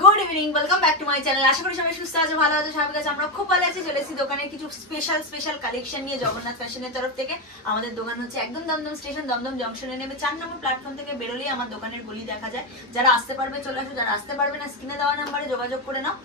Good evening, welcome back to my channel. আশা করি সবাই সুস্থ আছে, ভালো আছে। সবাই কাছে আমরা খুব ভালো আছি। চলে এসেছি দোকানের কিছু স্পেশাল কালেকশন নিয়ে জগন্নাথ ফ্যাশনের তরফ থেকে। আমাদের দোকান হচ্ছে একদম দমদম স্টেশন, দমদম জংশনে নেমে 4 নম্বর প্ল্যাটফর্ম থেকে বেরোলেই আমার দোকানের গলি দেখা যায়। যারা আসতে পারবে চলে আসো, যারা আসতে পারবে না স্ক্রিনে দেওয়া নাম্বারে যোগাযোগ করে নাও।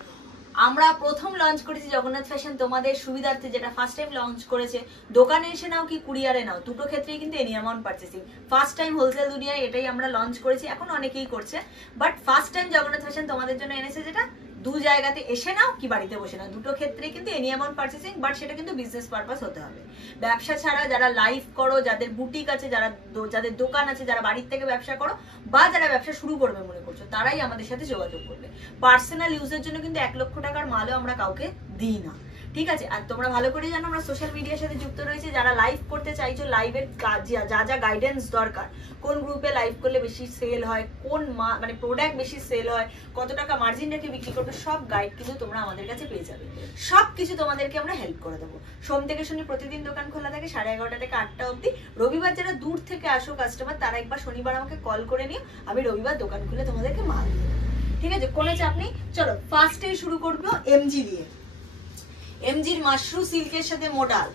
আমরা প্রথম লঞ্চ করেছি জগন্নাথ ফ্যাশন তোমাদের সুবিধার্থে, যেটা ফার্স্ট টাইম লঞ্চ করেছে। দোকানে এসে নাও কি কুরিয়ারে নাও, দুটো ক্ষেত্রেই কিন্তু any amount purchasing. First time wholesale দুনিয়ায় এটাই আমরা লঞ্চ করেছি, এখন অনেকেই করছে, but first time Jagannath fashion তোমাদের জন্য এনেছে, যেটা দু জায়গাতে এসে নাও কি বাড়িতে বসে নাও, দুটো ক্ষেত্রে কিন্তু এনি অ্যামাউন্ট পারচেসিং, বাট সেটা কিন্তু বিজনেস পারপাস হতে হবে। ব্যবসা ছাড়া যারা লাইভ করো, যাদের বুটিক আছে, যাদের দোকান আছে, যারা বাড়ির থেকে ব্যবসা করো বা যারা ব্যবসা শুরু করবে মনে করছো, তারাই আমাদের সাথে যোগাযোগ করবে। পার্সোনাল ইউজের জন্য কিন্তু 1 লক্ষ টাকার মালও আমরা কাউকে দিই না, ঠিক আছে? আর তোমরা ভালো করে জানো আমরা সোশ্যাল মিডিয়ার সাথে যুক্ত রয়েছে। যারা লাইভ করতে চাইছো, লাইভের কাজ যা যা গাইডেন্স দরকার, কোন গ্রুপে লাইভ করলে বেশি সেল হয়, কোন মানে প্রোডাক্ট বেশি সেল হয়, কত টাকা মার্জিন রেখে বিক্রি করবে, সব গাইড কিন্তু তোমরা আমাদের কাছে পেয়ে যাবে। সব কিছু তোমাদেরকে আমরা হেল্প করে দেবো। সোম থেকে শনি প্রতিদিন দোকান খোলা থাকে 11:30 থেকে 8টা অবধি। রবিবার যারা দূর থেকে আসো কাস্টমার, তারা একবার শনিবার আমাকে কল করে নিও, আমি রবিবার দোকান খুলে তোমাদেরকে মাল দেবো, ঠিক আছে? কোনো চাপ নেই। চলো ফার্স্টেই শুরু করবো এমজি দিয়ে। এমজির মাশরু সিল্কের সাথে মোডাল,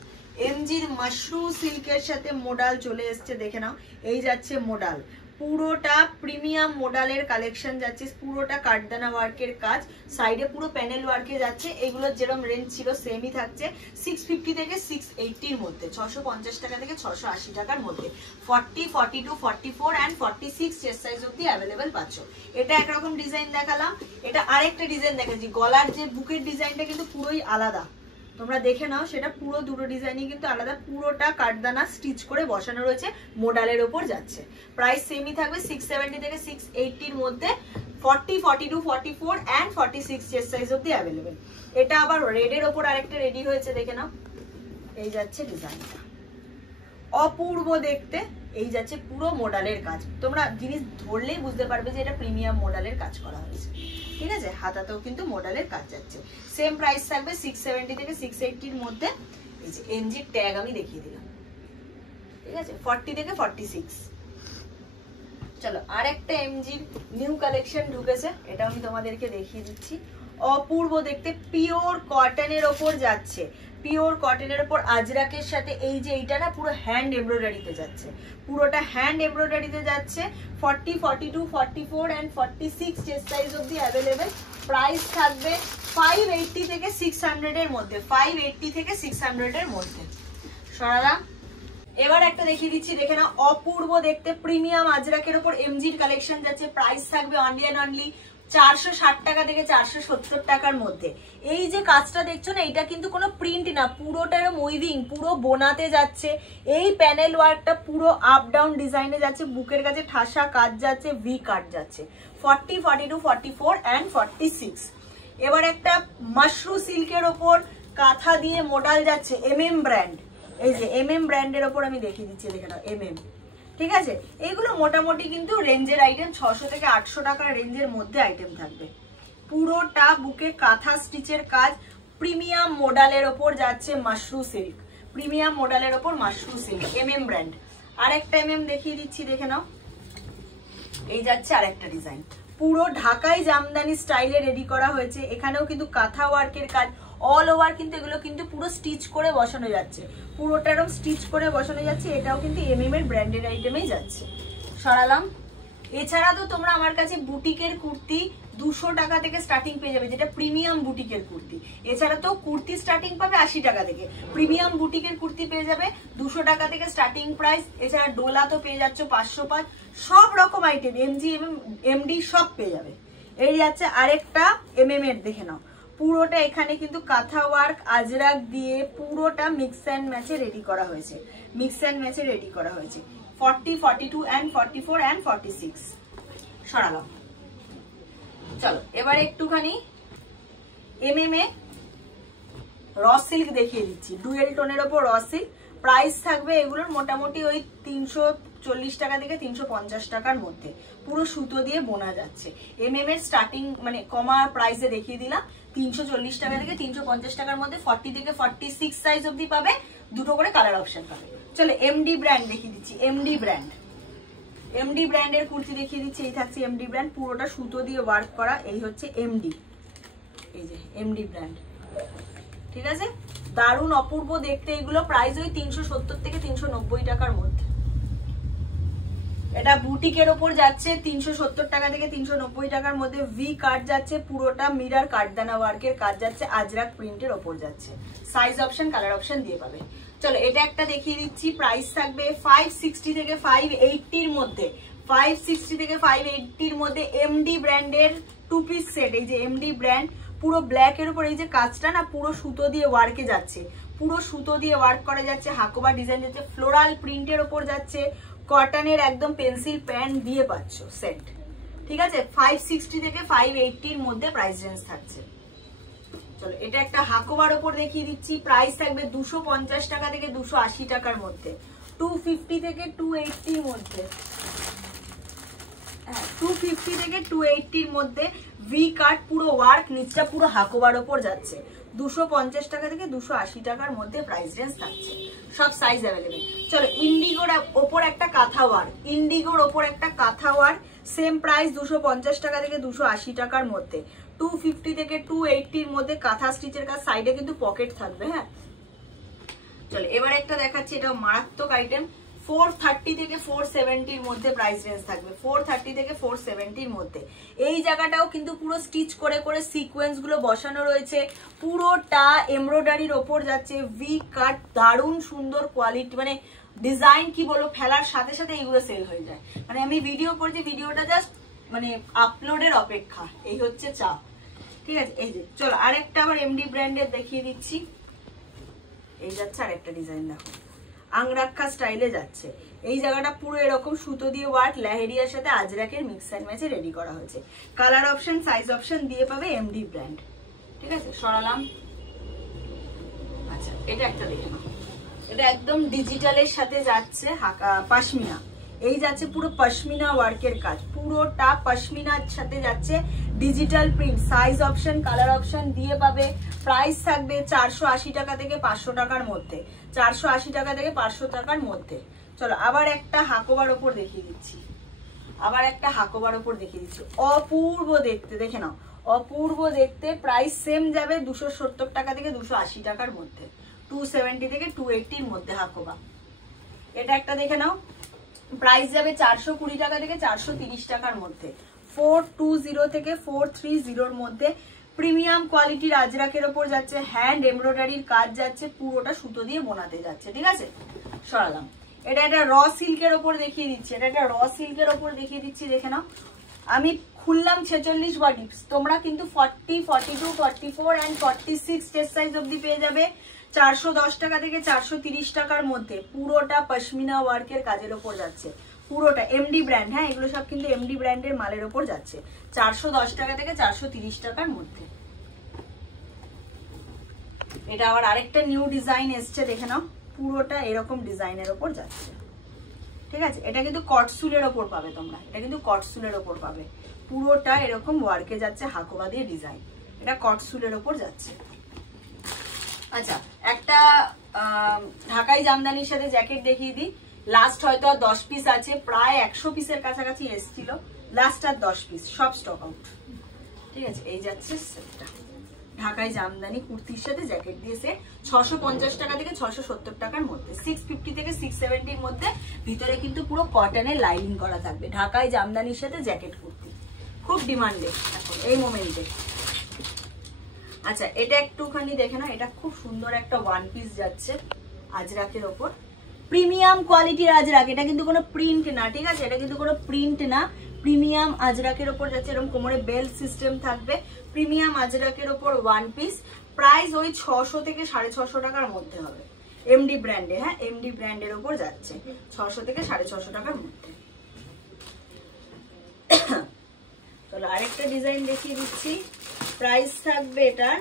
এমজির মাশরু সিল্কের সাথে মোডাল চলে এসছে, দেখে নাও। এই যাচ্ছে মোডাল, পুরোটা প্রিমিয়াম মোডালের কালেকশন যাচ্ছে, পুরোটা কাঠদানা ওয়ার্কের কাজ, সাইডে পুরো প্যানেল ওয়ার্কে যাচ্ছে। এগুলোর যেরকম রেঞ্জ ছিল সেমই থাকছে, 650 থেকে 680-র মধ্যে, 650 টাকা থেকে 680 টাকার মধ্যে। 40, 42, 44 অ্যান্ড 46 চেস্ট সাইজ অব্দি অ্যাভেলেবেল পাচ্ছ। এটা একরকম ডিজাইন দেখালাম, এটা আরেকটা ডিজাইন দেখাচ্ছি। গলার যে বুকের ডিজাইনটা কিন্তু পুরোই আলাদা, তোমরা দেখে নাও। সেটা পুরো দুটো ডিজাইনই কিন্তু আলাদা, পুরোটা কাঠদানা স্টিচ করে বসানো রয়েছে, মোডালের ওপর যাচ্ছে। প্রাইস সেমই থাকবে 670 থেকে 680-র মধ্যে। 40, 42, 44 অ্যান্ড 46 চেস্ট সাইজ অব্দি অ্যাভেলেবেল। এটা আবার রেডের ওপর আরেকটা রেডি হয়েছে, দেখে নাও। এই যাচ্ছে ডিজাইনটা, অপূর্ব দেখতে। এই যাচ্ছে পুরো মোডালের কাজ, তোমরা জিনিস ধরলেই বুঝতে পারবে যে এটা প্রিমিয়াম মোডালের কাজ করা হয়েছে, ঠিক আছে? হাতাতেও কিন্তু মোডালের কাজ যাচ্ছে। সেম প্রাইস থাকবে 670 থেকে 680-র মধ্যে। এই যে এমজির ট্যাগ আমি দেখিয়ে দিলাম, ঠিক আছে? 40 থেকে 46। চলো আরেকটা এমজির নিউ কালেকশন ঢুকেছে, এটা আমি তোমাদেরকে দেখিয়ে দিচ্ছি। অপূর্ব দেখতে, পিওর কটনের ওপর যাচ্ছে, পিওর কটনের ওপর আজরাকের সাথে। এই যে এইটা না পুরো হ্যান্ড এমব্রয়ডারিতে যাচ্ছে, পুরোটা হ্যান্ড এমব্রয়ডারিতে যাচ্ছে। 40, 42, 44 অ্যান্ড 46 চেস্ট সাইজ অব্দি অ্যাভেলেবেল। প্রাইস থাকবে 580 থেকে 600-এর মধ্যে, 580 থেকে 600-এর মধ্যে। সরালাম। এবার একটা দেখিয়ে দিচ্ছি, দেখে না। অপূর্ব দেখতে প্রিমিয়াম আজরাকের উপর এমজির কালেকশন যাচ্ছে। প্রাইস থাকবে অনলি অ্যান্ড অনলি 460 টাকা থেকে 470 টাকার মধ্যে। এই যে কাজটা দেখছো না, এটা কিন্তু কোনো প্রিন্ট না, পুরোটা এরকম উইভিং, পুরো বোনাতে যাচ্ছে। এই প্যানেল ওয়ার্কটা পুরো আপ ডাউন ডিজাইনে যাচ্ছে, বুকের কাছে ঠাসা কাজ যাচ্ছে, ভি কাট যাচ্ছে। 40, 42, 44 অ্যান্ড 46। এবার একটা মাশরু সিল্কের ওপর কাঁথা দিয়ে মোডাল যাচ্ছে, এমএম ব্র্যান্ড। এই যে এমএম ব্র্যান্ডের ওপর আমি দেখিয়ে দিচ্ছি, দেখে নাও, এমএম, ঠিক আছে? এগুলো মোটামুটি কিন্তু রেঞ্জের আইটেম, 600 থেকে 800 টাকার রেঞ্জের মধ্যে আইটেম থাকবে। পুরোটা বুকে কাঁথা স্টিচের কাজ, প্রিমিয়াম মোডালের ওপর যাচ্ছে মাশরু সিল্ক, প্রিমিয়াম মোডালের ওপর মাশরু সিল্ক, এমএম ব্র্যান্ড। আরেকটা এমএম দেখিয়ে দিচ্ছি, দেখে নাও। এই যাচ্ছে আরেকটা ডিজাইন, পুরো ঢাকাই জামদানি স্টাইলে রেডি করা হয়েছে। এখানেও কিন্তু কাঁথা ওয়ার্কের কাজ, অল ওভার কিন্তু এগুলো কিন্তু পুরো স্টিচ করে বসানো যাচ্ছে, পুরোটা এরকম স্টিচ করে বসানো যাচ্ছে। এটাও কিন্তু এমএম এর ব্র্যান্ডেড আইটেমেই যাচ্ছে। সরালাম। এছাড়া তো তোমরা আমার কাছে বুটিকের কুর্তি 200 টাকা থেকে স্টার্টিং পেয়ে যাবে, যেটা প্রিমিয়াম বুটিকের কুর্তি। এছাড়া তো কুর্তি স্টার্টিং পাবে 80 টাকা থেকে, প্রিমিয়াম বুটিকের কুর্তি পেয়ে যাবে 200 টাকা থেকে স্টার্টিং প্রাইস। এছাড়া ডোলা তো পেয়ে যাচ্ছ 505, সব রকম আইটেম এমজি এমডি সব পেয়ে যাবে। এই যাচ্ছে আরেকটা এমএম এর, দেখে নাও। পুরোটা এখানে কিন্তু কাঁথা ওয়ার্ক আজরাক দিয়ে পুরোটা মিক্স অ্যান্ড ম্যাচে রেডি করা হয়েছে, মিক্স অ্যান্ড ম্যাচে রেডি করা হয়েছে। 40, 42 অ্যান্ড 44 অ্যান্ড 46। সরালাম। চলো এবার একটুখানি এমএম এ র সিল্ক দেখিয়ে দিচ্ছি, ডুয়েল টোনের ওপর র সিল্ক। প্রাইস থাকবে এগুলোর মোটামুটি ওই 340 টাকা থেকে 350 টাকার মধ্যে, পুরো সুতো দিয়ে বোনা যাচ্ছে। এমএম এর স্টার্টিং মানে কমা প্রাইসে দেখিয়ে দিলাম, 340 টাকা থেকে 350 টাকার মধ্যে। 40 থেকে 46 সাইজ অব্দি পাবে, দুটো করে কালার অপশন পাবে। চলো এমডি ব্র্যান্ড দেখিয়ে দিচ্ছি, এমডি ব্র্যান্ড। এমডি ব্র্যান্ডের কুর্তি দেখিয়ে দিচ্ছি। এই থাকছে এমডি ব্র্যান্ড, পুরোটা সুতো দিয়ে ওয়ার্ক করা। এই হচ্ছে এমডি, এই যে এমডি ব্র্যান্ড, ঠিক আছে। দারুণ অপূর্ব দেখতে এগুলো। প্রাইস ওই 370 থেকে 390 টাকার মধ্যে। এটা বুটিকের ওপর যাচ্ছে 370 টাকা থেকে 390 টাকার মধ্যে। ভি কাট যাচ্ছে, পুরোটা মিরার কাটদানা ওয়ার্কের কাজ যাচ্ছে, আজরাক প্রিন্টের ওপর যাচ্ছে। সাইজ অপশন কালার অপশন দিয়ে পাবে। চলো এটা একটা দেখিয়ে দিচ্ছি। প্রাইস থাকবে 560 থেকে 580 মধ্যে। 560 থেকে 580 মধ্যে এমডি ব্র্যান্ডের 2 পিস সেট। এই যে এমডি ব্র্যান্ড, পুরো ব্ল্যাক এর উপর এই যে কাজটা না পুরো সুতো দিয়ে ওয়ার্কে যাচ্ছে, পুরো সুতো দিয়ে ওয়ার্ক করা যাচ্ছে, হাকোবা ডিজাইন যাচ্ছে, ফ্লোরাল প্রিন্টের ওপর যাচ্ছে, কটনের একদম পেন্সিল প্যান্ট দিয়ে পাচ্ছ সেট, ঠিক আছে। 560 থেকে 580 মধ্যে প্রাইস রেঞ্জ থাকছে। চলো এটা একটা হাকোবার ওপর দেখিয়ে দিচ্ছি। প্রাইস থাকবে 250 টাকা থেকে 280 টাকার মধ্যে, 250 থেকে 280 মধ্যে, 250 থেকে 280 মধ্যে। ভি কাট পুরো ওয়ার্ক, নিচটা পুরো হাকোবার ওপর যাচ্ছে। 250 টাকা থেকে 280 টাকার মধ্যে প্রাইস রেঞ্জ থাকছে। সব সাইজ অ্যাভেলেবেল। চলো ইন্ডিগোর ওপর একটা কাঁথা ওয়ার্ক, ইন্ডিগোর ওপর একটা কাঁথা ওয়ার্ক, সেম প্রাইস 250 টাকা থেকে 280 টাকার মধ্যে। 250 থেকে 280 মধ্যে কাঁথা স্টিচের কাজ, সাইডে কিন্তু পকেট থাকবে। হ্যাঁ চলো এবার একটা দেখাচ্ছি, এটা মারাত্মক আইটেম। 430 থেকে 470 মধ্যে প্রাইস রেঞ্জ থাকবে। 430 থেকে 470 মধ্যে। এই জায়গাটাও কিন্তু পুরো স্টিচ করে করে সিকোয়েন্স গুলো বসানো রয়েছে, পুরোটা এমব্রয়ডারির ওপর যাচ্ছে। ভি কাট, দারুণ সুন্দর কোয়ালিটি, মানে ডিজাইন কি বলো, ফেলার সাথে সাথে এইগুলো সেল হয়ে যায়। মানে আমি ভিডিও করছি, ভিডিওটা জাস্ট মানে আপলোডের অপেক্ষা, এই হচ্ছে চাপ, ঠিক আছে। এই যে চলো আরেকটা আবার এমডি ব্র্যান্ডের দেখিয়ে দিচ্ছি। এই যাচ্ছে আরেকটা ডিজাইন, দেখো আংরাক্ষা স্টাইলে যাচ্ছে। এই জায়গাটা পুরো এরকম সুতো দিয়ে ওয়ার্ক, লেহেরিয়ার সাথে আজরাকের মিক্স অ্যান্ড ম্যাচে রেডি করা হয়েছে। কালার অপশন সাইজ অপশন দিয়ে পাবে এমডি ব্র্যান্ড, ঠিক আছে। সরালাম। আচ্ছা এটা একটা দেখে নাও, এটা একদম ডিজিটালের সাথে যাচ্ছে, পশমিনা। এই যাচ্ছে পুরো পশমিনা ওয়ার্কের কাজ, পুরোটা পশমিনার সাথে যাচ্ছে, digital print. Size option colour option দিয়ে পাবে। প্রাইস থাকবে 480 টাকা থেকে 500 টাকার মধ্যে, 480 টাকা থেকে 500 টাকার মধ্যে। চলো আবার একটা হাকোবার ওপর দেখিয়ে দিচ্ছি, আবার একটা হাকোবার ওপর দেখিয়ে দিচ্ছি। অপূর্ব দেখতে, দেখে নাও অপূর্ব দেখতে। প্রাইস সেম যাবে 270 টাকা থেকে 280 টাকার মধ্যে, 270 থেকে 280 মধ্যে হাকোবা। এটা একটা দেখে নাও, প্রাইস যাবে 420 টাকা থেকে 430 টাকার মধ্যে, 420 থেকে 430 মধ্যে। প্রিমিয়াম কোয়ালিটির আজরাকের ওপর যাচ্ছে, হ্যান্ড এমব্রয়ডারির কাজ যাচ্ছে, পুরোটা সুতো দিয়ে বোনাতে যাচ্ছে, ঠিক আছে। সরালাম। এটা একটা র সিল্কের ওপর দেখিয়ে দিচ্ছি, এটা একটা র সিল্কের ওপর দেখিয়ে দিচ্ছি, দেখে নাও। আমি খুললাম 46 বডি, তোমরা কিন্তু 40, 42, 44 এন্ড 46 চেস্ট সাইজ অবধি পেয়ে যাবে। 410 টাকা থেকে 430 টাকার মধ্যে। পুরোটা পশমিনা ওয়ার্কের কাজের ওপর যাচ্ছে, পুরোটা এমডি ব্র্যান্ড। হ্যাঁ এগুলো সব কিন্তু এমডি ব্র্যান্ডের মালের ওপর যাচ্ছে। 410 টাকা থেকে 430 টাকার মধ্যে। এটা আবার আরেকটা নিউ ডিজাইন এসছে, দেখে নাও পুরোটা এরকম ডিজাইনের ওপর যাচ্ছে, ঠিক আছে। এটা কিন্তু কটসুলের ওপর পাবে তোমরা, এটা কিন্তু কটসুলের ওপর পাবে, পুরোটা এরকম ওয়ার্কে যাচ্ছে, হাকোবা দিয়ে ডিজাইন। এটা কটসুলের ওপর যাচ্ছে। আচ্ছা একটা ঢাকাই জামদানির সাথে জ্যাকেট দেখিয়ে দিই। লাস্ট হয়তো 10 পিস আছে, প্রায় 100 পিসের কাছাকাছি এসেছিল, লাস্ট আর 10 পিস, সব স্টক আউট, ঠিক আছে। এই যাচ্ছে সেটটা, ঢাকাই জামদানি কুর্তির সাথে জ্যাকেট দিয়েছে। 650 টাকা থেকে 670 টাকার মধ্যে, 650 থেকে 670 মধ্যে। ভিতরে কিন্তু পুরো কটনের লাইনিং করা থাকবে, ঢাকাই জামদানির সাথে জ্যাকেট কুর্তি, খুব ডিমান্ডে এখন এই মোমেন্টে। আচ্ছা এটা একটুখানি দেখে না, এটা খুব সুন্দর একটা ওয়ান পিস যাচ্ছে আজরাকের ওপর, প্রিমিয়াম কোয়ালিটির আজরাক। এটা কিন্তু কোনো প্রিন্ট না, ঠিক আছে, এটা কিন্তু কোনো প্রিন্ট না, প্রিমিয়াম আজরাকের ওপর যাচ্ছে। এরকম কোমরে বেল্ট সিস্টেম থাকবে, প্রিমিয়াম আজরাকের ওপর ওয়ান পিস। প্রাইস ওই 600 থেকে 650 টাকার মধ্যে হবে, এমডি ব্র্যান্ডে। হ্যাঁ এমডি ব্র্যান্ডের ওপর যাচ্ছে, 600 থেকে 650 টাকার মধ্যে। চলো আরেকটা ডিজাইন দেখিয়ে দিচ্ছি। প্রাইস থাকবে এটার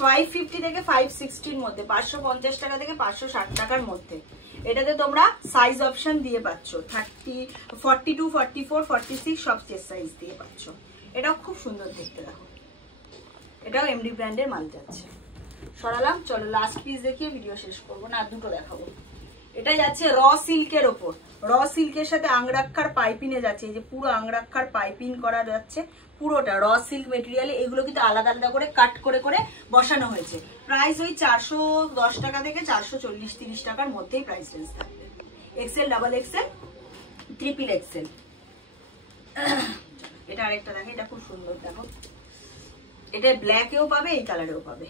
550 থেকে 560 মধ্যে, 550 টাকা থেকে 560 টাকার মধ্যে। এটাতে তোমরা সাইজ অপশন দিয়ে পাচ্ছ, 30, 42, 44, 46 সব চেস্ট সাইজ দিয়ে পাচ্ছ। এটাও খুব সুন্দর দেখতে, দেখো এটাও এমডি ব্র্যান্ডের মাল যাচ্ছে। সরালাম। চলো লাস্ট পিস দেখিয়ে ভিডিও শেষ করবো, না দুটো দেখাবো। এটা যাচ্ছে র সিল্কের ওপর, র সিল্কের সাথে আংরাক্ষার পাইপিনে যাচ্ছে, এই যে পুরো আংরাক্ষার পাইপিং করা যাচ্ছে পুরোটা র সিল্ক মেটেরিয়ালে। এগুলো কিন্তু আলাদা আলাদা করে কাট করে করে বসানো হয়েছে। প্রাইস ওই 410 টাকা থেকে 440-30 টাকার মধ্যেই প্রাইস রেঞ্জ থাকবে। Excel, double excel, triple excel. এটা আরেকটা দেখো, এটা খুব সুন্দর দেখো, এটা ব্ল্যাকেও পাবে, এই কালারেও পাবে।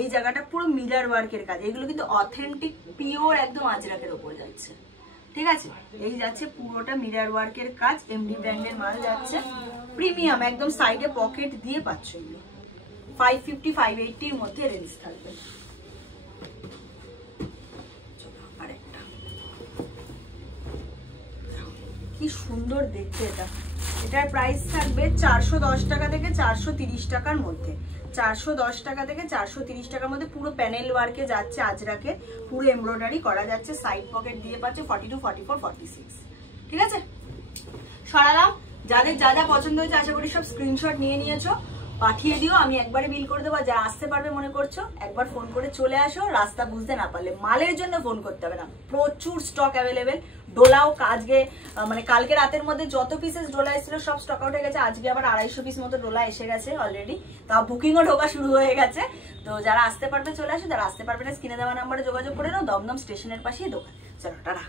এই জায়গাটা পুরো মিরর ওয়ার্কের কাজ, এগুলো কিন্তু অথেন্টিক পিওর একদম আজরাকের উপর যাচ্ছে, ঠিক আছে। এই যাচ্ছে পুরোটা মিরর ওয়ার্কের কাজ, এমডি ব্র্যান্ডের মাল যাচ্ছে, প্রিমিয়াম একদম, সাইডে পকেট দিয়ে পাচ্ছ। এগুলো 550-580 এর মধ্যে রেঞ্জ থাকবে। আরেকটা কি সুন্দর দেখতে এটা, এটার প্রাইস থাকবে 410 টাকা থেকে 430 টাকার মধ্যে। 410 টাকা থেকে 430 টাকার মধ্যে পুরো প্যানেল ওয়ার্কে যাচ্ছে, আজরাকে পুরো এমব্রয়ডারি করা যাচ্ছে, সাইড পকেট দিয়ে পাচ্ছে 42, 44, 46, ঠিক আছে। সরালাম। যাদের যা যা পছন্দ হয়েছে আশা করি সব স্ক্রিনশট নিয়ে নিয়েছো, পাঠিয়ে দিও, আমি একবারে বিল করে দেবো। যারা আসতে পারবে মনে করছো একবার ফোন করে চলে আসো, রাস্তা বুঝতে না পারলে মালের জন্য ফোন করতে হবে না, প্রচুর স্টক অ্যাভেলেবেল। ডোলাও আজকে মানে কালকে রাতের মধ্যে যত পিসেস ডোলা এসেছিল সব স্টক আউট হয়ে গেছে, আজকে আবার 250 পিস মতো ডোলা এসে গেছে অলরেডি, তা বুকিংও ঢোকা শুরু হয়ে গেছে। তো যারা আসতে পারবে চলে আসো, যারা আসতে পারবে না স্ক্রিনে দেওয়া নাম্বারে যোগাযোগ করে নাও, দমদম স্টেশনের পাশেই দোকান। চলো টাটা।